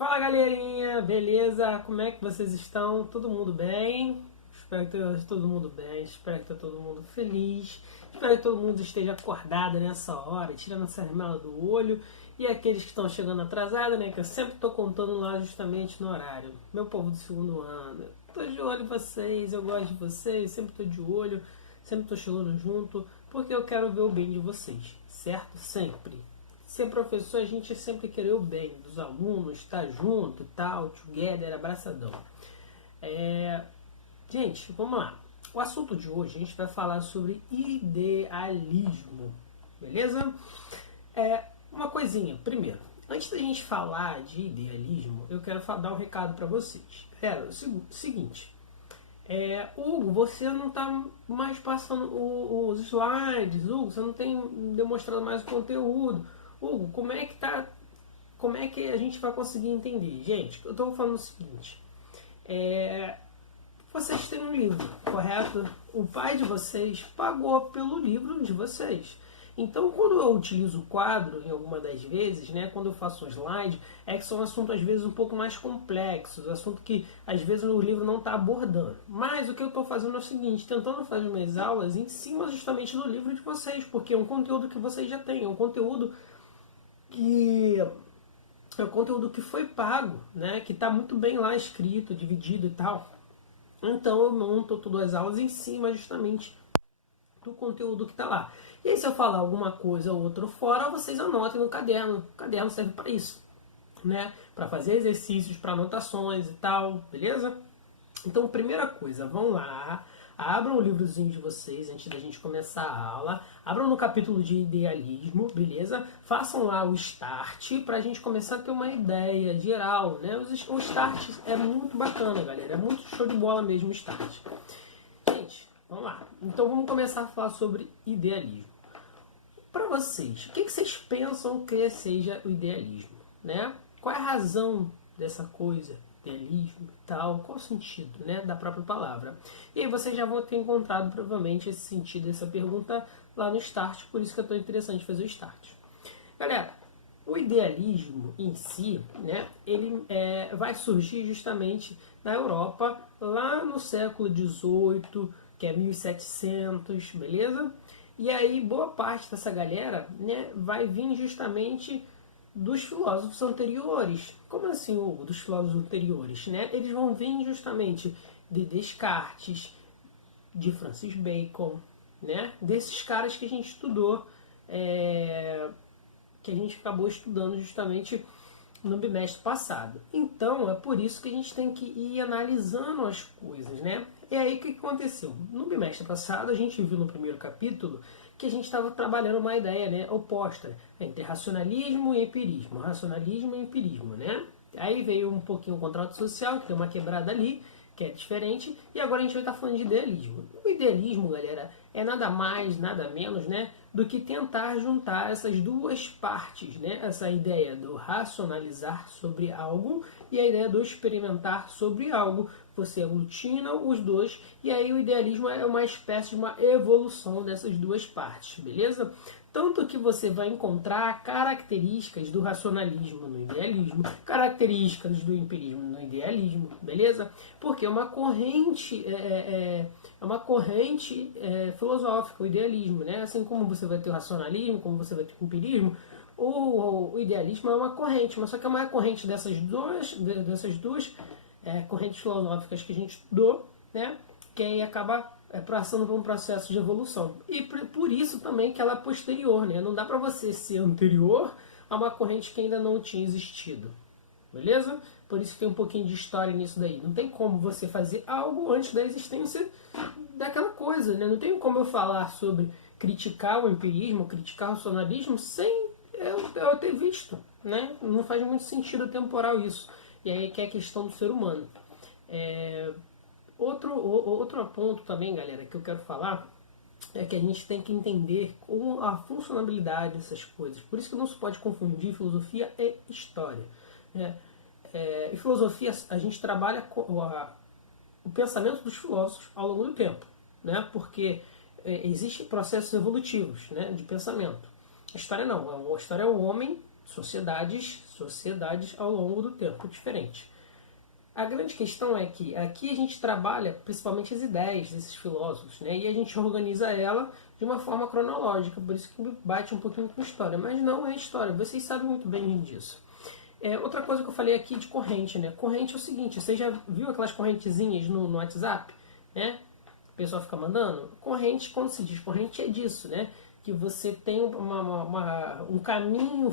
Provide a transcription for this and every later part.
Fala galerinha, beleza? Como é que vocês estão? Todo mundo bem? Espero que esteja todo mundo bem, espero que esteja todo mundo feliz, espero que todo mundo esteja acordado nessa hora, tirando essa remela do olho. E aqueles que estão chegando atrasados, né? Que eu sempre estou contando lá justamente no horário. Meu povo do segundo ano, tô de olho em vocês, eu gosto de vocês, sempre tô de olho, sempre tô chegando junto, porque eu quero ver o bem de vocês, certo? Sempre. Ser professor, a gente sempre querer o bem dos alunos, estar junto e tal, together, abraçadão. Gente, vamos lá. O assunto de hoje a gente vai falar sobre idealismo, beleza? Uma coisinha, primeiro, antes da gente falar de idealismo, eu quero dar um recado para vocês. Galera, seguinte, Hugo, você não está mais passando os slides, Hugo, você não tem demonstrado mais o conteúdo. Hugo, como é que a gente vai conseguir entender? Gente, eu estou falando o seguinte, vocês têm um livro, correto? O pai de vocês pagou pelo livro de vocês. Então, quando eu utilizo o quadro, em alguma das vezes, né, quando eu faço um slide, é que são assuntos às vezes um pouco mais complexos, assunto que às vezes o livro não está abordando. Mas o que eu estou fazendo é o seguinte, tentando fazer umas aulas em cima justamente do livro de vocês, porque é um conteúdo que vocês já têm, é um conteúdo que foi pago, né, que está muito bem lá escrito, dividido e tal. Então eu monto todas as aulas em cima justamente do conteúdo que está lá. E aí se eu falar alguma coisa ou outra fora, vocês anotem no caderno. O caderno serve para isso, né? Para fazer exercícios, para anotações e tal, beleza? Então, primeira coisa, vão lá, abram o livrozinho de vocês antes da gente começar a aula, abram no capítulo de idealismo, beleza? Façam lá o start para a gente começar a ter uma ideia geral, né? O start é muito bacana, galera, é muito show de bola mesmo o start. Gente, vamos lá. Então vamos começar a falar sobre idealismo. Para vocês, o que vocês pensam que seja o idealismo, né? Qual é a razão dessa coisa? Idealismo e tal, qual o sentido, né, da própria palavra? E aí vocês já vão ter encontrado provavelmente esse sentido, essa pergunta lá no start, por isso que é tão interessante fazer o start. Galera, o idealismo em si, né, ele vai surgir justamente na Europa lá no século XVIII, que é 1700, beleza? E aí boa parte dessa galera, né, vai vir justamente dos filósofos anteriores. Como assim, Hugo, dos filósofos anteriores? Né? Eles vão vir justamente de Descartes, de Francis Bacon, né? Desses caras que a gente estudou, que a gente acabou estudando justamente no bimestre passado. Então, é por isso que a gente tem que ir analisando as coisas, né? E aí, o que aconteceu? No bimestre passado, a gente viu no primeiro capítulo que a gente estava trabalhando uma ideia, né, oposta entre racionalismo e empirismo. Racionalismo e empirismo, né? Aí veio um pouquinho o contrato social, que tem uma quebrada ali, que é diferente, e agora a gente vai estar falando de idealismo. O idealismo, galera, é nada mais, nada menos, né, do que tentar juntar essas duas partes, né, essa ideia do racionalizar sobre algo e a ideia do experimentar sobre algo. Você aglutina os dois e aí o idealismo é uma espécie de uma evolução dessas duas partes, beleza? Tanto que você vai encontrar características do racionalismo no idealismo, características do empirismo no idealismo, beleza? Porque é uma corrente, filosófica, o idealismo, né? Assim como você vai ter o racionalismo, como você vai ter o empirismo, o idealismo é uma corrente, mas só que é uma corrente dessas duas correntes filosóficas que a gente estudou, né? Que aí acaba passando por um processo de evolução. E por isso também que ela é posterior, né? Não dá para você ser anterior a uma corrente que ainda não tinha existido. Beleza? Por isso tem um pouquinho de história nisso daí. Não tem como você fazer algo antes da existência daquela coisa, né? Não tem como eu falar sobre criticar o empirismo, criticar o racionalismo sem eu ter visto, né? Não faz muito sentido temporal isso. E aí que é a questão do ser humano. Outro ponto também, galera, que eu quero falar é que a gente tem que entender a funcionalidade dessas coisas. Por isso que não se pode confundir filosofia e história, né? Em filosofia, a gente trabalha o pensamento dos filósofos ao longo do tempo, né? Porque existem processos evolutivos, né, de pensamento. A história não. A história é o homem sociedades ao longo do tempo diferentes. A grande questão é que aqui a gente trabalha principalmente as ideias desses filósofos, né? E a gente organiza ela de uma forma cronológica, por isso que bate um pouquinho com história. Mas não é história, vocês sabem muito bem disso. Outra coisa que eu falei aqui de corrente, né? Corrente é o seguinte, você já viu aquelas correntezinhas no WhatsApp, né? O pessoal fica mandando. Corrente, quando se diz corrente, é disso, né? Que você tem um caminho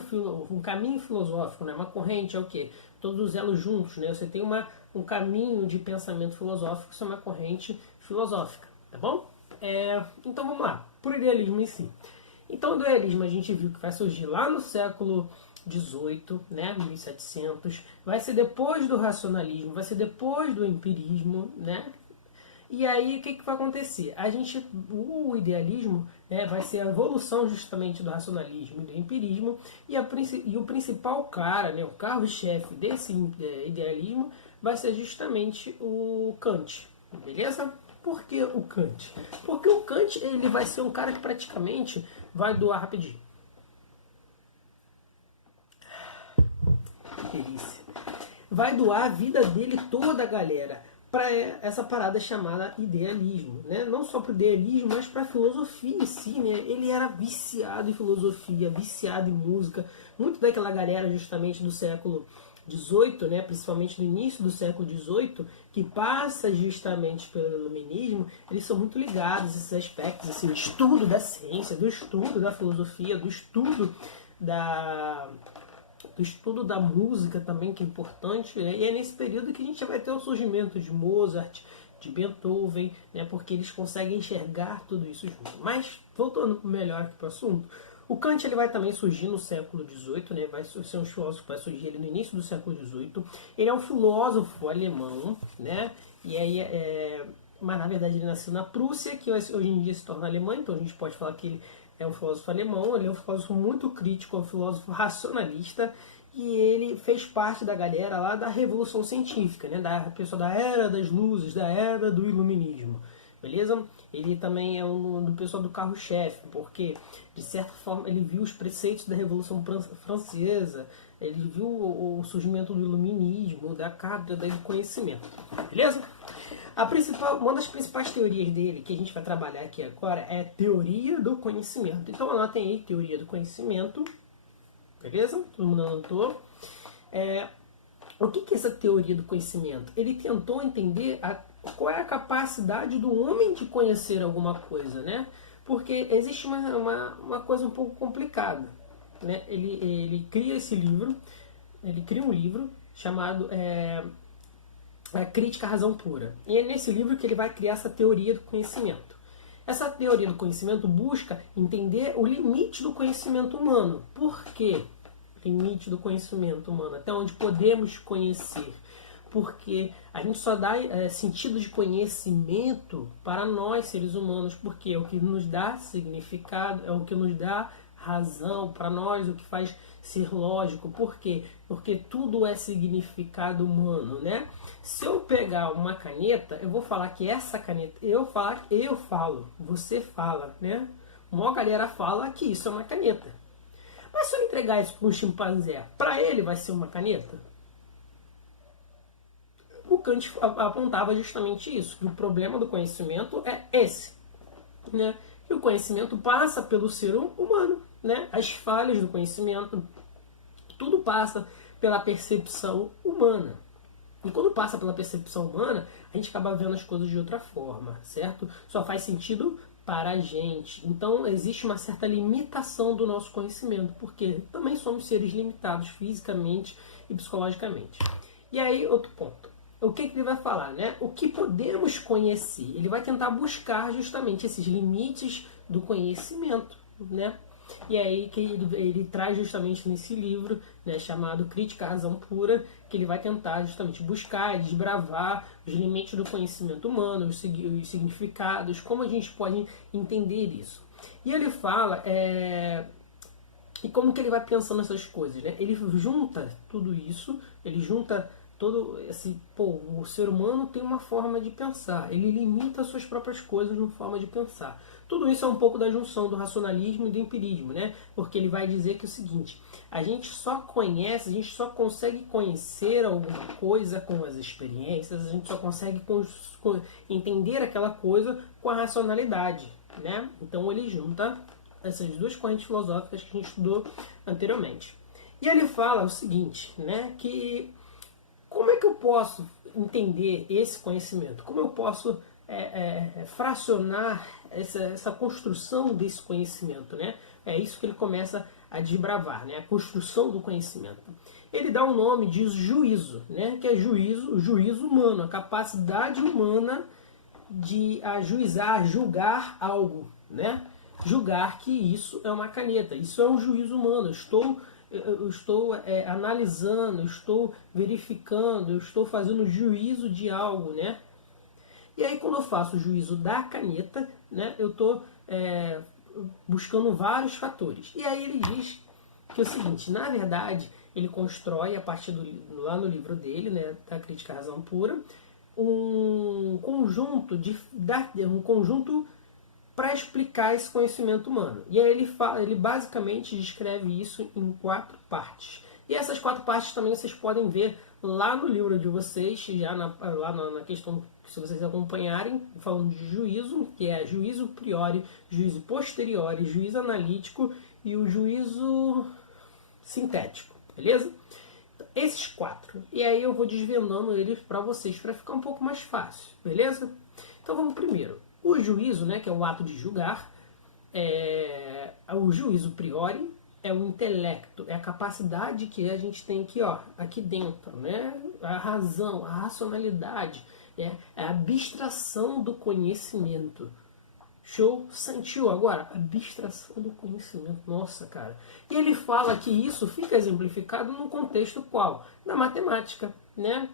filosófico, né? Uma corrente é o quê? Todos os elos juntos, né? Você tem um caminho de pensamento filosófico, isso é uma corrente filosófica, tá bom? Então vamos lá, por idealismo em si. Então o idealismo a gente viu que vai surgir lá no século XVIII, né? 1700, vai ser depois do racionalismo, vai ser depois do empirismo, né? E aí, o que vai acontecer? O idealismo, né, vai ser a evolução justamente do racionalismo e do empirismo, e o principal cara, né, o carro-chefe desse idealismo, vai ser justamente o Kant, beleza? Por que o Kant? Porque o Kant ele vai ser um cara que praticamente vai doar rapidinho. Que delícia. Vai doar a vida dele toda, galera, para essa parada chamada idealismo, né? Não só para o idealismo, mas para a filosofia em si, né? Ele era viciado em filosofia, viciado em música. Muito daquela galera justamente do século XVIII, né? Principalmente no início do século XVIII, que passa justamente pelo iluminismo, eles são muito ligados a esses aspectos, assim, do estudo da ciência, do estudo da filosofia, do estudo da música também, que é importante, né? E é nesse período que a gente vai ter o surgimento de Mozart, de Beethoven, né? Porque eles conseguem enxergar tudo isso junto. Mas, voltando melhor aqui para o assunto, o Kant ele vai também surgir no século XVIII, né? Vai ser um filósofo que vai surgir ele no início do século XVIII. Ele é um filósofo alemão, né? E aí, mas na verdade ele nasceu na Prússia, que hoje em dia se torna alemã, então a gente pode falar que ele é um filósofo alemão, ele é um filósofo muito crítico, é um filósofo racionalista, e ele fez parte da galera lá da Revolução Científica, né, da pessoa da Era das Luzes, da Era do Iluminismo, beleza? Ele também é do pessoal do carro-chefe, porque, de certa forma, ele viu os preceitos da Revolução Francesa, ele viu o surgimento do Iluminismo, da cátedra do conhecimento, beleza? Uma das principais teorias dele, que a gente vai trabalhar aqui agora, é a teoria do conhecimento. Então anotem aí, teoria do conhecimento, beleza? Todo mundo anotou? O que é essa teoria do conhecimento? Ele tentou entender qual é a capacidade do homem de conhecer alguma coisa, né? Porque existe uma coisa um pouco complicada, né? Ele cria esse livro, ele cria um livro chamado A Crítica à Razão Pura. E é nesse livro que ele vai criar essa teoria do conhecimento. Essa teoria do conhecimento busca entender o limite do conhecimento humano. Por quê? Limite do conhecimento humano. Até onde podemos conhecer. Porque a gente só dá sentido de conhecimento para nós, seres humanos. Porque é o que nos dá significado, é o que nos dá razão para nós, o que faz ser lógico. Por quê? Porque tudo é significado humano, né? Se eu pegar uma caneta, eu vou falar que essa caneta, eu falo, você fala, né? Uma galera fala que isso é uma caneta. Mas se eu entregar isso para um chimpanzé, para ele vai ser uma caneta? O Kant apontava justamente isso, que o problema do conhecimento é esse, né? E o conhecimento passa pelo ser humano, né? As falhas do conhecimento, tudo passa pela percepção humana. E quando passa pela percepção humana, a gente acaba vendo as coisas de outra forma, certo? Só faz sentido para a gente. Então existe uma certa limitação do nosso conhecimento, porque também somos seres limitados fisicamente e psicologicamente. E aí, outro ponto. O que ele vai falar, né? O que podemos conhecer? Ele vai tentar buscar justamente esses limites do conhecimento, né? E aí que ele traz justamente nesse livro, né, chamado Crítica à Razão Pura, que ele vai tentar justamente buscar, desbravar os limites do conhecimento humano, os significados, como a gente pode entender isso. E ele fala, e como que ele vai pensando essas coisas, né? Ele junta tudo isso, ele junta todo esse, o ser humano tem uma forma de pensar, ele limita as suas próprias coisas numa forma de pensar. Tudo isso é um pouco da junção do racionalismo e do empirismo, né? Porque ele vai dizer que é o seguinte: a gente só conhece, a gente só consegue conhecer alguma coisa com as experiências, a gente só consegue entender aquela coisa com a racionalidade, né? Então ele junta essas duas correntes filosóficas que a gente estudou anteriormente. E ele fala o seguinte, né? Que como é que eu posso entender esse conhecimento? Como eu posso fracionar essa construção desse conhecimento, né? É isso que ele começa a desbravar, né? A construção do conhecimento. Ele dá o nome de juízo, né? Que é o juízo humano, a capacidade humana de ajuizar, julgar algo, né? Julgar que isso é uma caneta, isso é um juízo humano. Eu estou analisando, eu estou verificando, eu estou fazendo juízo de algo, né? E aí quando eu faço o juízo da caneta, né, eu estou buscando vários fatores. E aí ele diz que é o seguinte: na verdade, ele constrói, a partir lá no livro dele, né, da Crítica à Razão Pura, um conjunto para explicar esse conhecimento humano. E aí ele basicamente descreve isso em 4 partes. E essas 4 partes também vocês podem ver lá no livro de vocês, já lá na questão, se vocês acompanharem, falando de juízo, que é juízo priori, juízo posteriori, juízo analítico e o juízo sintético, beleza? Então, esses 4. E aí eu vou desvendando eles para vocês, para ficar um pouco mais fácil, beleza? Então vamos primeiro. O juízo, né, que é o ato de julgar, o juízo priori é o intelecto, é a capacidade que a gente tem aqui dentro, né? A razão, a racionalidade, é a abstração do conhecimento. Show? Sentiu agora? Abstração do conhecimento. Nossa, cara. E ele fala que isso fica exemplificado no contexto qual? Da matemática, né?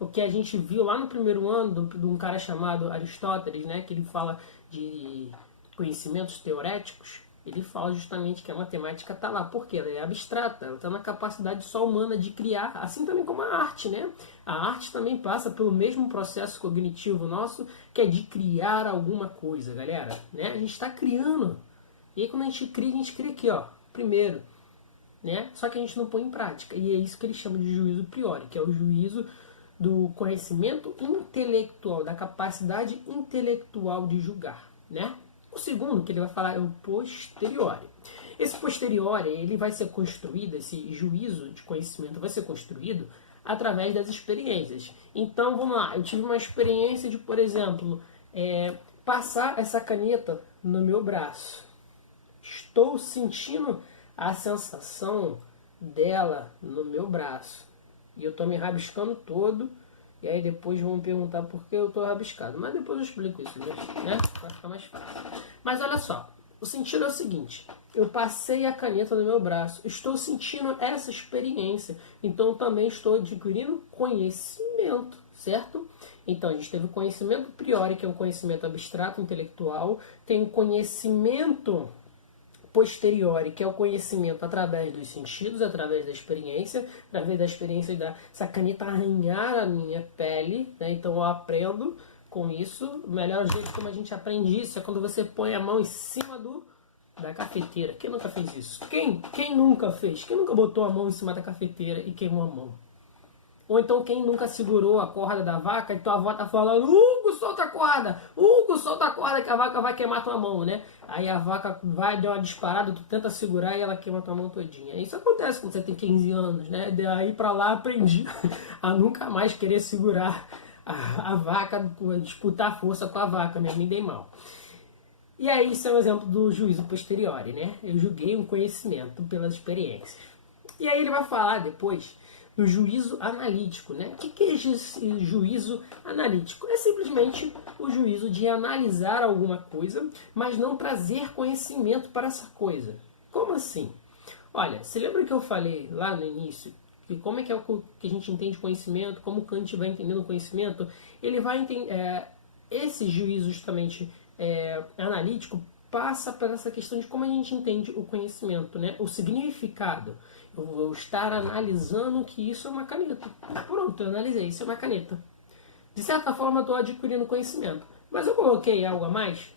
O que a gente viu lá no primeiro ano de um cara chamado Aristóteles, né? Que ele fala de conhecimentos teoréticos. Ele fala justamente que a matemática está lá, porque ela é abstrata, ela está na capacidade só humana de criar, assim também como a arte, né? A arte também passa pelo mesmo processo cognitivo nosso, que é de criar alguma coisa, galera, né? A gente está criando. E aí quando a gente cria aqui, ó, primeiro, né? Só que a gente não põe em prática. E é isso que ele chama de juízo priori, que é o juízo do conhecimento intelectual, da capacidade intelectual de julgar, né? O segundo que ele vai falar é o posteriori. Esse posteriori, ele vai ser construído, esse juízo de conhecimento vai ser construído através das experiências. Então, vamos lá, eu tive uma experiência de, por exemplo, passar essa caneta no meu braço. Estou sentindo a sensação dela no meu braço. E eu estou me rabiscando todo. E aí depois vão me perguntar por que eu estou rabiscado. Mas depois eu explico isso, né? Vai ficar mais fácil. Mas olha só, o sentido é o seguinte: eu passei a caneta no meu braço, estou sentindo essa experiência, então eu também estou adquirindo conhecimento, certo? Então a gente teve o conhecimento priori, que é um conhecimento abstrato, intelectual, tem o conhecimento posteriori, que é o conhecimento através dos sentidos, através da experiência dessa caneta arranhar a minha pele, né? Então eu aprendo com isso. O melhor jeito como a gente aprende isso é quando você põe a mão em cima da cafeteira. Quem nunca fez isso? Quem nunca fez? Quem nunca botou a mão em cima da cafeteira e queimou a mão? Ou então quem nunca segurou a corda da vaca e tua avó tá falando: Hugo, solta a corda! Hugo, solta a corda que a vaca vai queimar tua mão, né? Aí a vaca vai dar uma disparada, tu tenta segurar e ela queima tua mão todinha. Isso acontece quando você tem 15 anos, né? Daí pra lá aprendi a nunca mais querer segurar a vaca, disputar força com a vaca, me dei mal. E aí isso é um exemplo do juízo posteriori, né? Eu julguei um conhecimento pelas experiências. E aí ele vai falar depois do juízo analítico, né? O que é esse juízo analítico? É simplesmente o juízo de analisar alguma coisa, mas não trazer conhecimento para essa coisa. Como assim? Olha, você lembra que eu falei lá no início que como é que a gente entende conhecimento, como Kant vai entendendo o conhecimento? Ele vai entender esse juízo justamente analítico passa por essa questão de como a gente entende o conhecimento, né? O significado. Eu vou estar analisando que isso é uma caneta. Pronto, eu analisei, isso é uma caneta. De certa forma, eu estou adquirindo conhecimento. Mas eu coloquei algo a mais?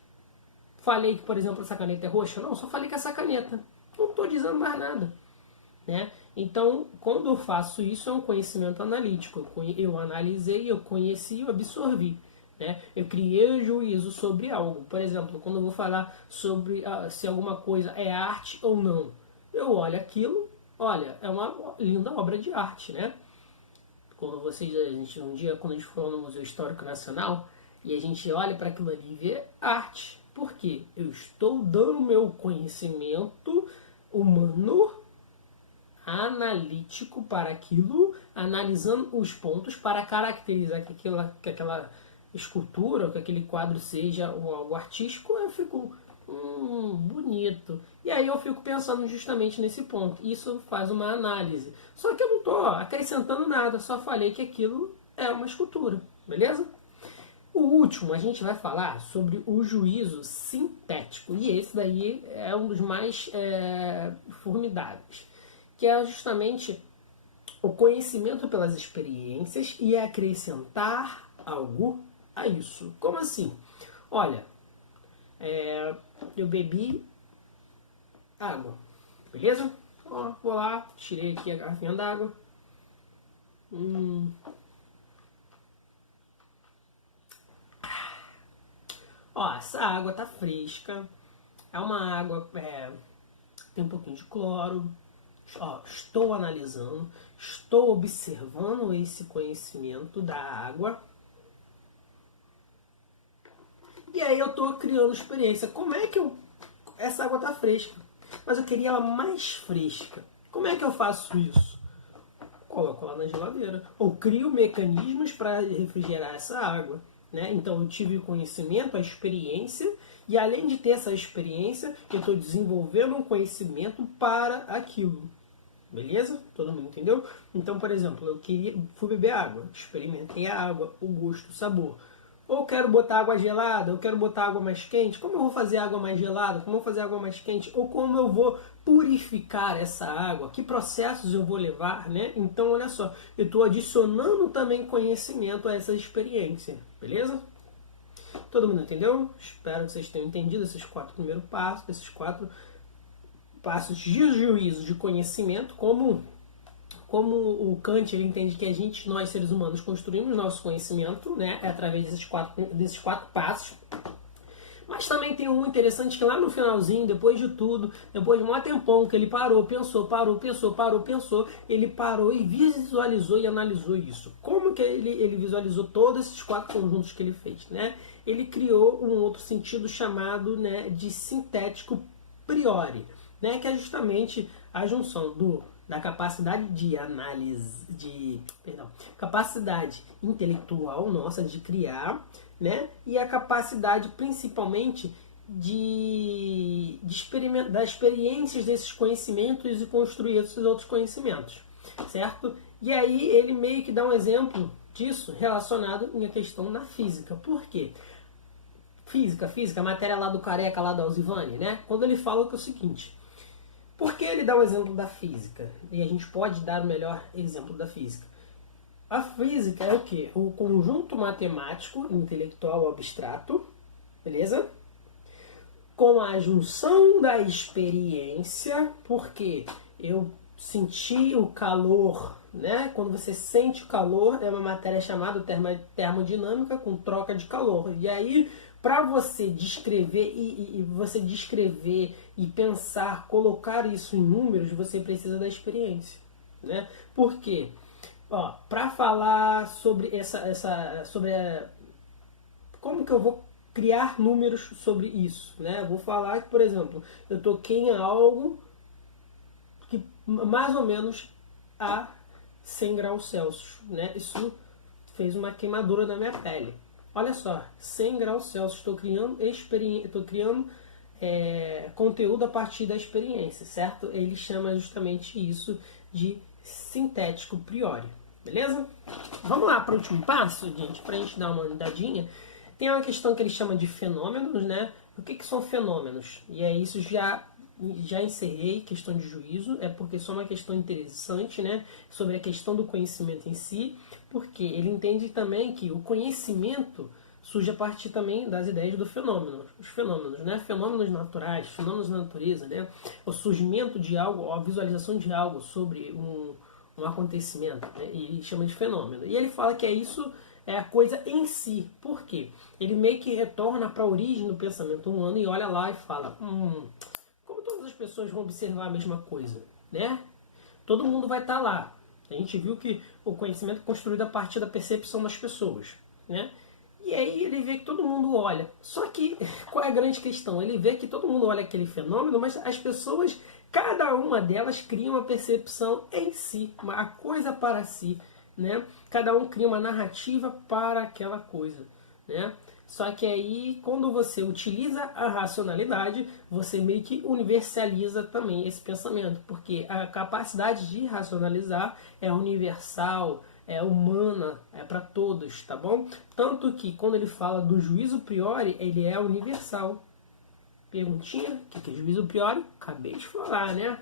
falei que, por exemplo, essa caneta é roxa? Não, só falei que essa caneta. Não estou dizendo mais nada. Né? Então, quando eu faço isso, é um conhecimento analítico. Eu analisei, eu conheci, eu absorvi. Né? Eu criei juízo sobre algo. Por exemplo, quando eu vou falar sobre se alguma coisa é arte ou não, eu olho aquilo, olha, é uma linda obra de arte, né? Quando um dia, quando a gente for no Museu Histórico Nacional, e a gente olha para aquilo ali e vê arte. Por quê? Eu estou dando meu conhecimento humano analítico para aquilo, analisando os pontos para caracterizar que aquela escultura, que aquele quadro seja algo artístico, eu fico bonito. E aí eu fico pensando justamente nesse ponto. Isso faz uma análise. Só que eu não estou acrescentando nada, só falei que aquilo é uma escultura, beleza? O último, a gente vai falar sobre o juízo sintético. E esse daí é um dos mais formidáveis, que é justamente o conhecimento pelas experiências e acrescentar algo a isso. Como assim? Olha, eu bebi água, beleza? Ó, vou lá, tirei aqui a garrafinha d'água. Ó, essa água tá fresca. É uma água, tem um pouquinho de cloro. Ó, estou analisando, estou observando esse conhecimento da água. E aí eu estou criando experiência. Como é que essa água tá fresca, mas eu queria ela mais fresca. Como é que eu faço isso? Coloco lá na geladeira. Ou crio mecanismos para refrigerar essa água. Né? Então eu tive o conhecimento, a experiência, e além de ter essa experiência, eu estou desenvolvendo um conhecimento para aquilo. Beleza? Todo mundo entendeu? Então, por exemplo, fui beber água, experimentei a água, o gosto, o sabor. Ou quero botar água gelada, ou quero botar água mais quente. Como eu vou fazer água mais gelada? Como eu vou fazer água mais quente? Ou como eu vou purificar essa água? Que processos eu vou levar, né? Então, olha só, eu estou adicionando também conhecimento a essa experiência, beleza? Todo mundo entendeu? Espero que vocês tenham entendido esses 4 primeiros passos, esses 4 passos de juízo, de conhecimento, como o Kant ele entende que nós seres humanos construímos nosso conhecimento, né, através desses quatro passos. Mas também tem um interessante que lá no finalzinho, depois de tudo, depois de um tempão que ele pensou, ele parou e visualizou e analisou isso. Como que ele visualizou todos esses 4 conjuntos que ele fez, né? Ele criou um outro sentido chamado, né, de sintético priori, né, que é justamente a junção da capacidade de análise, capacidade intelectual nossa de criar, né, e a capacidade principalmente das experiências desses conhecimentos e construir esses outros conhecimentos, certo? E aí ele meio que dá um exemplo disso relacionado em a questão da física. Por quê? Física, a matéria lá do Careca, lá da Alzivane, né? Quando ele fala que é o seguinte: por que ele dá o exemplo da física? E a gente pode dar o melhor exemplo da física. A física é o quê? O conjunto matemático, intelectual, abstrato, beleza? Com a junção da experiência, porque eu senti o calor, né? Quando você sente o calor, é uma matéria chamada termodinâmica com troca de calor. E aí, para você descrever e pensar, colocar isso em números, você precisa da experiência, né? Por quê? Para falar sobre como que eu vou criar números sobre isso, né? Eu vou falar que, por exemplo, eu toquei em algo que mais ou menos a 100 graus Celsius, né? Isso fez uma queimadura na minha pele. Olha só, 100 graus Celsius, estou criando conteúdo a partir da experiência, certo? Ele chama justamente isso de sintético priori, beleza? Vamos lá para o último passo, gente, para a gente dar uma olhadinha. Tem uma questão que ele chama de fenômenos, né? O que são fenômenos? E é isso, já encerrei questão de juízo, é porque isso é uma questão interessante, né? Sobre a questão do conhecimento em si, porque ele entende também que o conhecimento surge a partir também das ideias do fenômeno, os fenômenos, né? Fenômenos naturais, fenômenos da natureza, né? O surgimento de algo, a visualização de algo sobre um acontecimento, né? E ele chama de fenômeno. E ele fala que isso é a coisa em si. Por quê? Ele meio que retorna para a origem do pensamento humano e olha lá e fala, como todas as pessoas vão observar a mesma coisa, né? Todo mundo vai estar lá. A gente viu que o conhecimento é construído a partir da percepção das pessoas, né? E aí ele vê que todo mundo olha. Só que, qual é a grande questão? Ele vê que todo mundo olha aquele fenômeno, mas as pessoas, cada uma delas cria uma percepção em si, uma coisa para si, né? Cada um cria uma narrativa para aquela coisa, né? Só que aí, quando você utiliza a racionalidade, você meio que universaliza também esse pensamento, porque a capacidade de racionalizar é universal, é humana, é para todos, tá bom? Tanto que quando ele fala do juízo priori, ele é universal. Perguntinha, o que é juízo priori? Acabei de falar, né?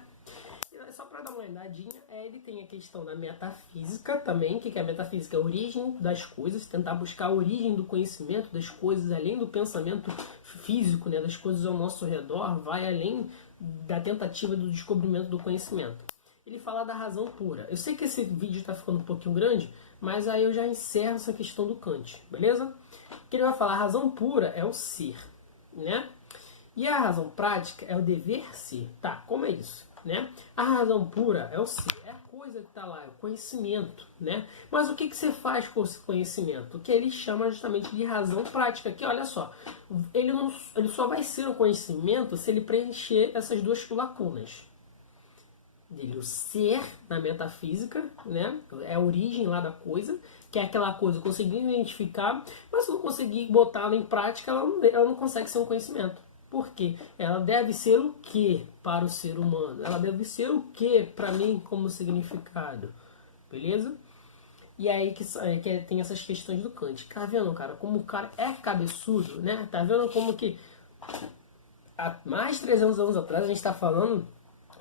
Só para dar uma olhadinha, ele tem a questão da metafísica também. O que é a metafísica? É a origem das coisas, tentar buscar a origem do conhecimento das coisas, além do pensamento físico, né, das coisas ao nosso redor, vai além da tentativa do descobrimento do conhecimento. Ele fala da razão pura. Eu sei que esse vídeo está ficando um pouquinho grande, mas aí eu já encerro essa questão do Kant, beleza? Que ele vai falar, a razão pura é o ser, né? E a razão prática é o dever ser. Tá, como é isso? Né? A razão pura é o ser, é a coisa que está lá, é o conhecimento, né? Mas o que você faz com esse conhecimento? O que ele chama justamente de razão prática, que olha só, ele só vai ser o conhecimento se ele preencher essas duas lacunas. O ser na metafísica, né? É a origem lá da coisa, que é aquela coisa, conseguir identificar, mas se não conseguir botá-la em prática, ela não consegue ser um conhecimento. Por quê? Ela deve ser o que para o ser humano? Ela deve ser o que para mim como significado? Beleza? E aí que tem essas questões do Kant. Tá vendo, cara? Como o cara é cabeçudo, né? Tá vendo como que há mais de 300 anos atrás a gente está falando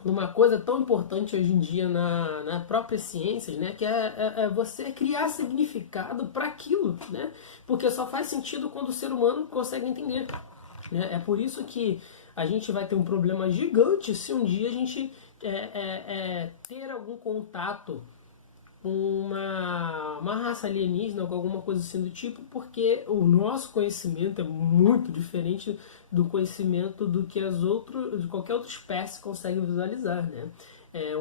de uma coisa tão importante hoje em dia na própria ciências, né? Que é você criar significado para aquilo, né? Porque só faz sentido quando o ser humano consegue entender. É por isso que a gente vai ter um problema gigante se um dia a gente ter algum contato com uma raça alienígena ou alguma coisa assim do tipo, porque o nosso conhecimento é muito diferente do conhecimento do que de qualquer outra espécie consegue visualizar, né?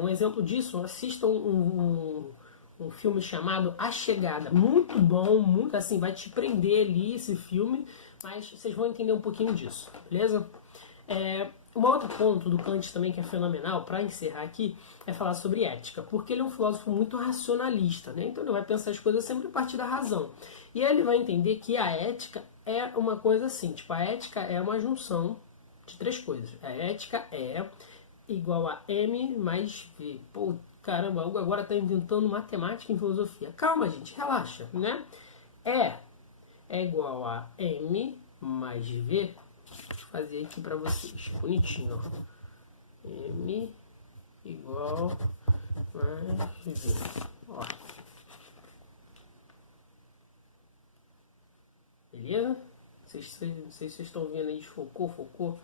Um exemplo disso, assistam um filme chamado A Chegada, muito bom, muito assim, vai te prender ali esse filme, mas vocês vão entender um pouquinho disso, beleza? Um outro ponto do Kant também que é fenomenal, para encerrar aqui, é falar sobre ética, porque ele é um filósofo muito racionalista, né? Então ele vai pensar as coisas sempre a partir da razão. E aí ele vai entender que a ética é uma coisa assim, tipo, a ética é uma junção de três coisas. A ética é igual a M mais V. Pô, caramba, agora está inventando matemática em filosofia. Calma, gente, relaxa, né? É igual a M mais V. Deixa eu fazer aqui para vocês, bonitinho, ó. M igual mais V. Ó. Beleza? Não sei se vocês estão vendo aí, focou.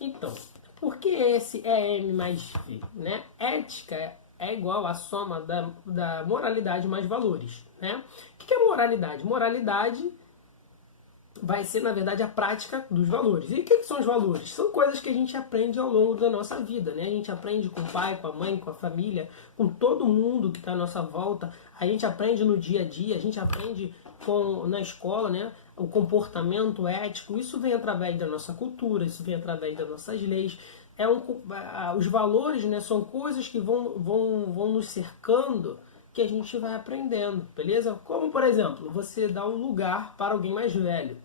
Então, por que esse é M mais V? Né? Ética é igual à soma da moralidade mais valores. Né? O que é moralidade? Moralidade vai ser, na verdade, a prática dos valores. E o que são os valores? São coisas que a gente aprende ao longo da nossa vida, né? A gente aprende com o pai, com a mãe, com a família, com todo mundo que está à nossa volta. A gente aprende no dia a dia, a gente aprende na escola, né? O comportamento ético. Isso vem através da nossa cultura, isso vem através das nossas leis. Os valores, né, são coisas que vão nos cercando, que a gente vai aprendendo, beleza? Como, por exemplo, você dá um lugar para alguém mais velho.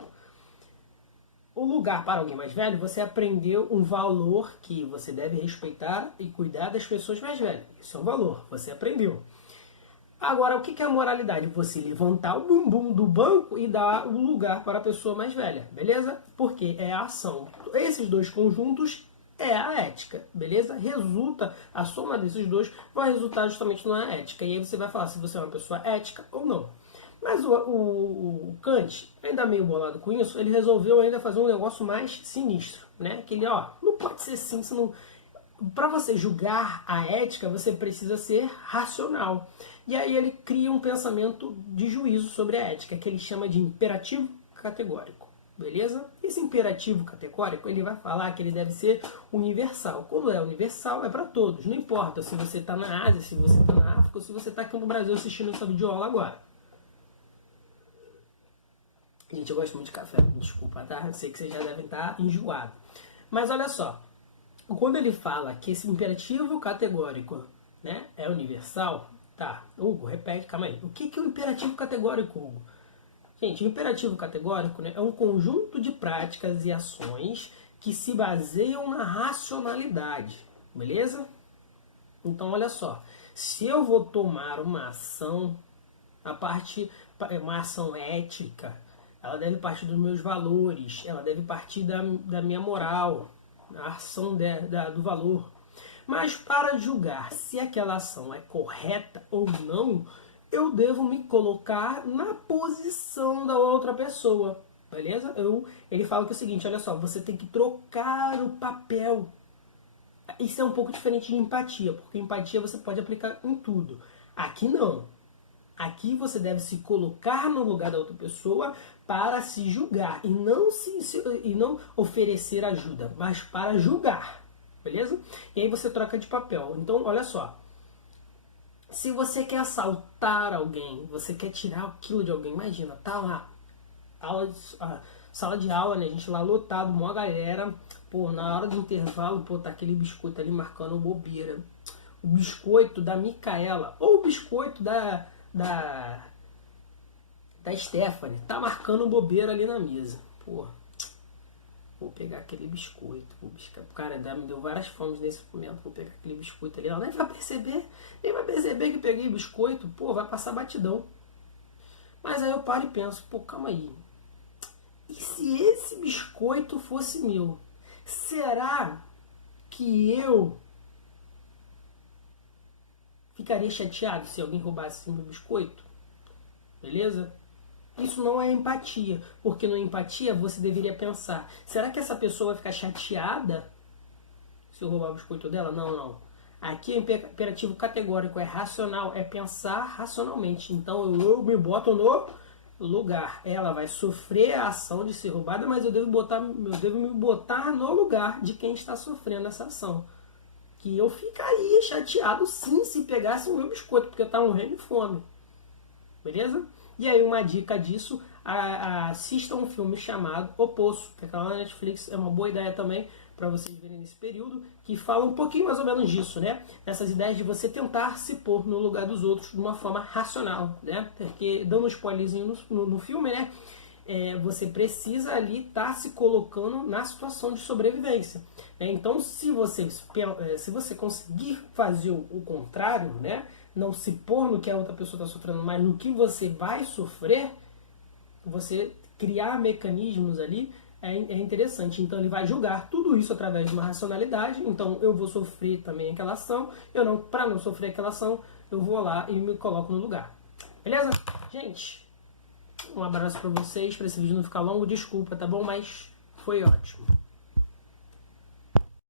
O lugar para alguém mais velho, você aprendeu um valor que você deve respeitar e cuidar das pessoas mais velhas. Isso é um valor, você aprendeu. Agora, o que é a moralidade? Você levantar o bumbum do banco e dar o lugar para a pessoa mais velha, beleza? Porque é a ação. Esses dois conjuntos é a ética, beleza? A soma desses dois vai resultar justamente na ética. E aí você vai falar se você é uma pessoa ética ou não. Mas o Kant, ainda meio bolado com isso, ele resolveu ainda fazer um negócio mais sinistro, né? Que ele, ó, não pode ser assim, para você julgar a ética, você precisa ser racional. E aí ele cria um pensamento de juízo sobre a ética, que ele chama de imperativo categórico. Beleza? Esse imperativo categórico, ele vai falar que ele deve ser universal. Quando é universal, é para todos. Não importa se você está na Ásia, se você está na África, ou se você está aqui no Brasil assistindo essa videoaula agora. Gente, eu gosto muito de café, desculpa, tá? Eu sei que vocês já devem estar enjoados. Mas olha só, quando ele fala que esse imperativo categórico, né, é universal, tá, Hugo, repete, calma aí. O que é o imperativo categórico, Hugo? Gente, o imperativo categórico, né, é um conjunto de práticas e ações que se baseiam na racionalidade, beleza? Então, olha só, se eu vou tomar uma ação, uma ação ética, ela deve partir dos meus valores, ela deve partir da minha moral, a ação do valor. Mas para julgar se aquela ação é correta ou não, eu devo me colocar na posição da outra pessoa, beleza? Ele fala que é o seguinte, olha só, você tem que trocar o papel. Isso é um pouco diferente de empatia, porque empatia você pode aplicar em tudo. Aqui não. Aqui você deve se colocar no lugar da outra pessoa para se julgar e não oferecer ajuda, mas para julgar, beleza? E aí você troca de papel. Então, olha só. Se você quer assaltar alguém, você quer tirar aquilo de alguém, imagina, tá lá, sala de aula, né, a gente lá lotado, mó galera, pô, na hora do intervalo, pô, tá aquele biscoito ali marcando bobeira. O biscoito da Micaela, ou o biscoito da Stephanie, tá marcando bobeira ali na mesa. Pô, vou pegar aquele biscoito, cara, me deu várias fomes nesse momento, vou pegar aquele biscoito ali, ela nem vai perceber que peguei biscoito, pô, vai passar batidão. Mas aí eu paro e penso, pô, calma aí, e se esse biscoito fosse meu, será que eu ficaria chateado se alguém roubasse meu biscoito? Beleza? Isso não é empatia, porque na empatia você deveria pensar, será que essa pessoa vai ficar chateada se eu roubar o biscoito dela? Não. Aqui é imperativo categórico, é racional, é pensar racionalmente. Então eu me boto no lugar. Ela vai sofrer a ação de ser roubada, mas eu devo me botar no lugar de quem está sofrendo essa ação. Que eu ficaria chateado sim se pegasse o meu biscoito, porque eu estava morrendo de fome. Beleza? E aí uma dica disso, assista um filme chamado O Poço, que é aquela na Netflix, é uma boa ideia também para vocês verem nesse período, que fala um pouquinho mais ou menos disso, né? Essas ideias de você tentar se pôr no lugar dos outros de uma forma racional, né? Porque, dando um spoilerzinho no filme, né? Você precisa ali estar se colocando na situação de sobrevivência. Então, se você conseguir fazer o contrário, né? Não se pôr no que a outra pessoa está sofrendo, mas no que você vai sofrer, você criar mecanismos ali é interessante. Então ele vai julgar tudo isso através de uma racionalidade. Então eu vou sofrer também aquela ação. Para não sofrer aquela ação, eu vou lá e me coloco no lugar. Beleza? Gente, um abraço para vocês. Para esse vídeo não ficar longo, desculpa, tá bom? Mas foi ótimo.